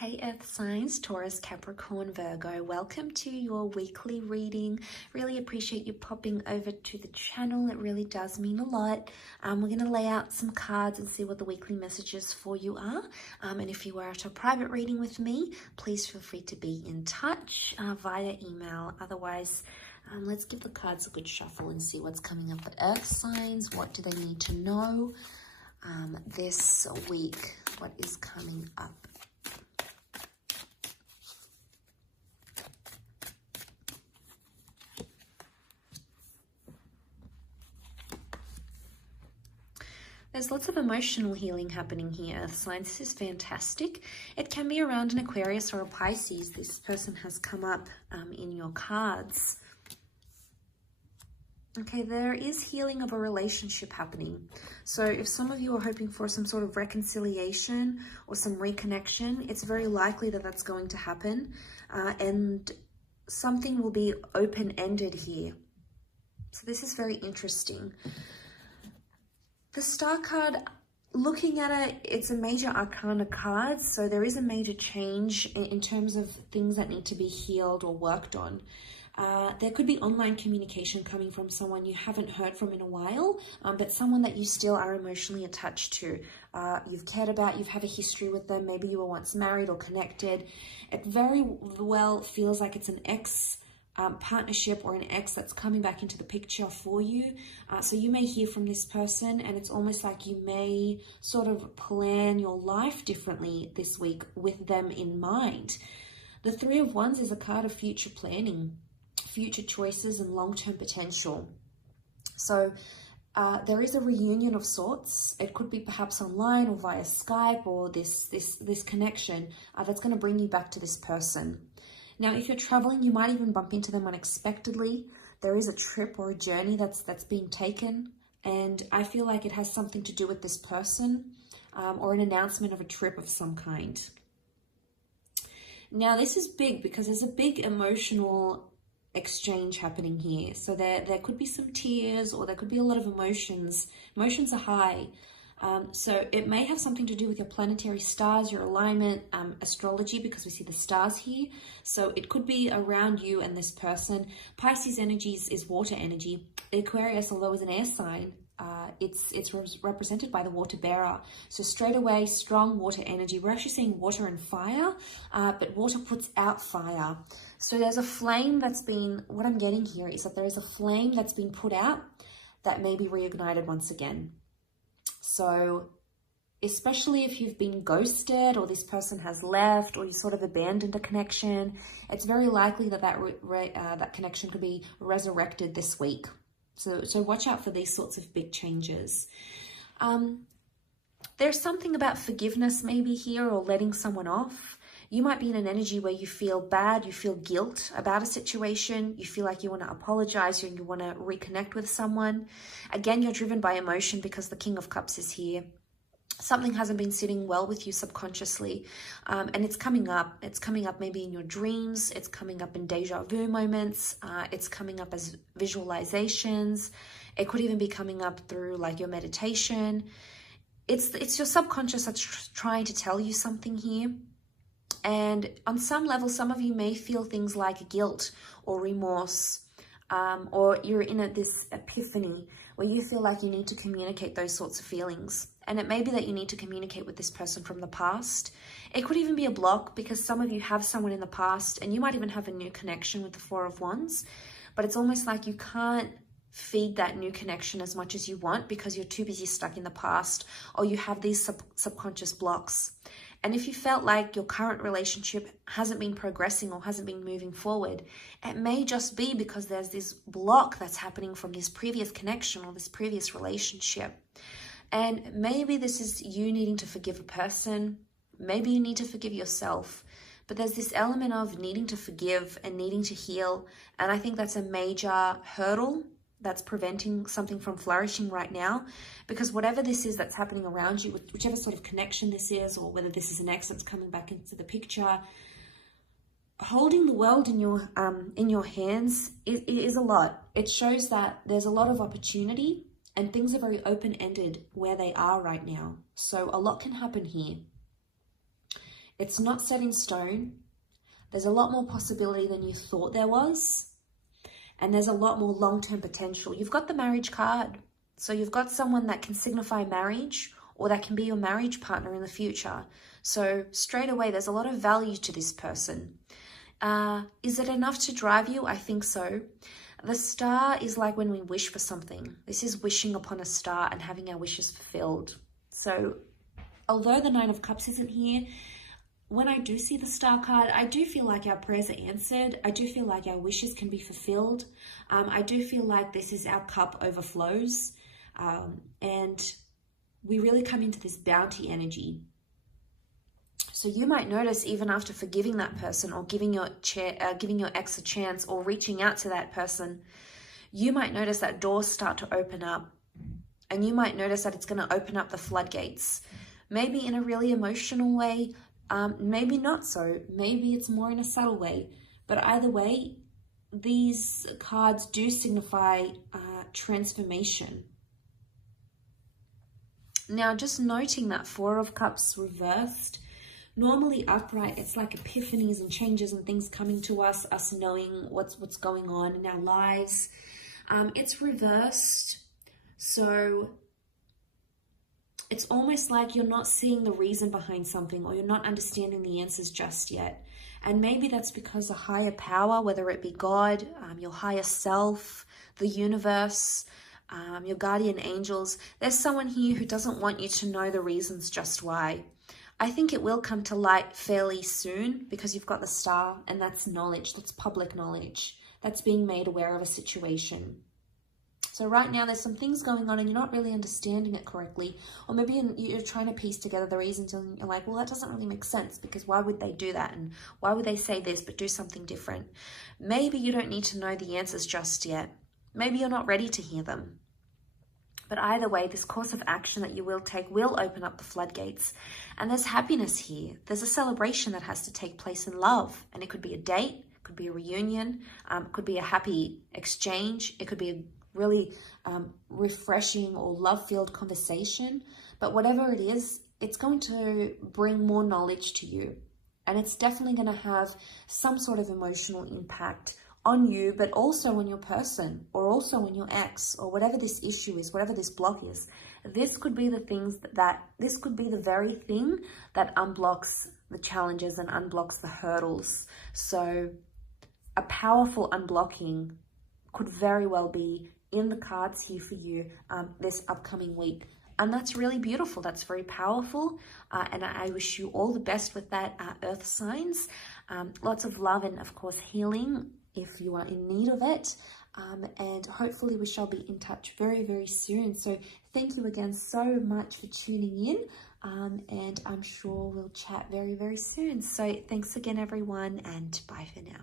Hey Earth signs, Taurus, Capricorn, Virgo, welcome to your weekly reading. Really appreciate you popping over to the channel. It really does mean a lot. We're going to lay out some cards and see what the weekly messages for you are. And if you were at a private reading with me, please feel free to be in touch via email. Otherwise, let's give the cards a good shuffle and see what's coming up for Earth signs. What do they need to know this week? What is coming up? There's lots of emotional healing happening here, Earth signs. This is fantastic. It can be around an Aquarius or a Pisces. This person has come up in your cards. Okay, there is healing of a relationship happening. So if some of you are hoping for some sort of reconciliation or some reconnection, it's very likely that that's going to happen. And something will be open-ended here. So this is very interesting. The Star card, looking at it, it's a major arcana card, so there is a major change in terms of things that need to be healed or worked on. There could be online communication coming from someone you haven't heard from in a while, but someone that you still are emotionally attached to. You've cared about, you've had a history with them, maybe you were once married or connected. It very well feels like it's an ex partnership or an ex that's coming back into the picture for you. So you may hear from this person and it's almost like you may sort of plan your life differently this week with them in mind. The Three of Wands is a card of future planning, future choices and long-term potential. So there is a reunion of sorts. It could be perhaps online or via Skype or this connection that's going to bring you back to this person. Now, if you're traveling, you might even bump into them unexpectedly. There is a trip or a journey that's being taken, and I feel like it has something to do with this person or an announcement of a trip of some kind. Now, this is big because there's a big emotional exchange happening here. So there could be some tears or there could be a lot of emotions. Emotions are high. So it may have something to do with your planetary stars, your alignment, astrology, because we see the stars here. So it could be around you and this person. Pisces energies is water energy. Aquarius, although is an air sign, it's represented by the water bearer. So straight away, strong water energy. We're actually seeing water and fire, but water puts out fire. So there's a flame that's been, what I'm getting here is that there is a flame that's been put out that may be reignited once again. So especially if you've been ghosted or this person has left or you sort of abandoned a connection, it's very likely that that connection could be resurrected this week. So watch out for these sorts of big changes. There's something about forgiveness maybe here or letting someone off. You might be in an energy where you feel bad, you feel guilt about a situation, you feel like you want to apologize and you want to reconnect with someone. Again, you're driven by emotion because the King of Cups is here. Something hasn't been sitting well with you subconsciously, and it's coming up. It's coming up maybe in your dreams. It's coming up in deja vu moments. It's coming up as visualizations. It could even be coming up through like your meditation. It's your subconscious that's trying to tell you something here. And on some level, some of you may feel things like guilt or remorse, or you're in this epiphany where you feel like you need to communicate those sorts of feelings. And it may be that you need to communicate with this person from the past. It could even be a block because some of you have someone in the past and you might even have a new connection with the Four of Wands, but it's almost like you can't feed that new connection as much as you want because you're too busy stuck in the past, or you have these subconscious blocks. And if you felt like your current relationship hasn't been progressing or hasn't been moving forward, it may just be because there's this block that's happening from this previous connection or this previous relationship. And maybe this is you needing to forgive a person. Maybe you need to forgive yourself. But there's this element of needing to forgive and needing to heal. And I think that's a major hurdle that's preventing something from flourishing right now, because whatever this is that's happening around you, whichever sort of connection this is, or whether this is an ex that's coming back into the picture, holding the world in your hands is a lot. It shows that there's a lot of opportunity and things are very open-ended where they are right now. So a lot can happen here. It's not set in stone. There's a lot more possibility than you thought there was. And there's a lot more long-term potential. You've got the marriage card. So you've got someone that can signify marriage, or that can be your marriage partner in the future. So straight away, there's a lot of value to this person. Is it enough to drive you? I think so. The star is like when we wish for something. This is wishing upon a star and having our wishes fulfilled. So although the Nine of Cups isn't here, when I do see the star card, I do feel like our prayers are answered. I do feel like our wishes can be fulfilled. I do feel like this is our cup overflows. And we really come into this bounty energy. So you might notice, even after forgiving that person, or giving your ex a chance, or reaching out to that person, you might notice that doors start to open up. And you might notice that it's going to open up the floodgates. Maybe in a really emotional way, maybe not so. Maybe it's more in a subtle way. But either way, these cards do signify transformation. Now, just noting that Four of Cups reversed, normally upright, it's like epiphanies and changes and things coming to us knowing what's going on in our lives. It's reversed, so it's almost like you're not seeing the reason behind something, or you're not understanding the answers just yet. And maybe that's because a higher power, whether it be God, your higher self, the universe, your guardian angels, there's someone here who doesn't want you to know the reasons just why. I think it will come to light fairly soon, because you've got the star, and that's knowledge, that's public knowledge, that's being made aware of a situation. So right now there's some things going on and you're not really understanding it correctly, or maybe you're trying to piece together the reasons and you're like, well, that doesn't really make sense, because why would they do that, and why would they say this but do something different? Maybe you don't need to know the answers just yet. Maybe you're not ready to hear them. But either way, this course of action that you will take will open up the floodgates. And there's happiness here. There's a celebration that has to take place in love. And it could be a date, it could be a reunion, it could be a happy exchange, it could be a really refreshing or love-filled conversation. But whatever it is, it's going to bring more knowledge to you. And it's definitely going to have some sort of emotional impact on you, but also on your person, or also on your ex, or whatever this issue is, whatever this block is. This could be this could be the very thing that unblocks the challenges and unblocks the hurdles. So a powerful unblocking could very well be in the cards here for you this upcoming week. And that's really beautiful. That's very powerful. And I wish you all the best with that, earth signs. Lots of love and, of course, healing if you are in need of it. And hopefully we shall be in touch very, very soon. So thank you again so much for tuning in. And I'm sure we'll chat very, very soon. So thanks again, everyone, and bye for now.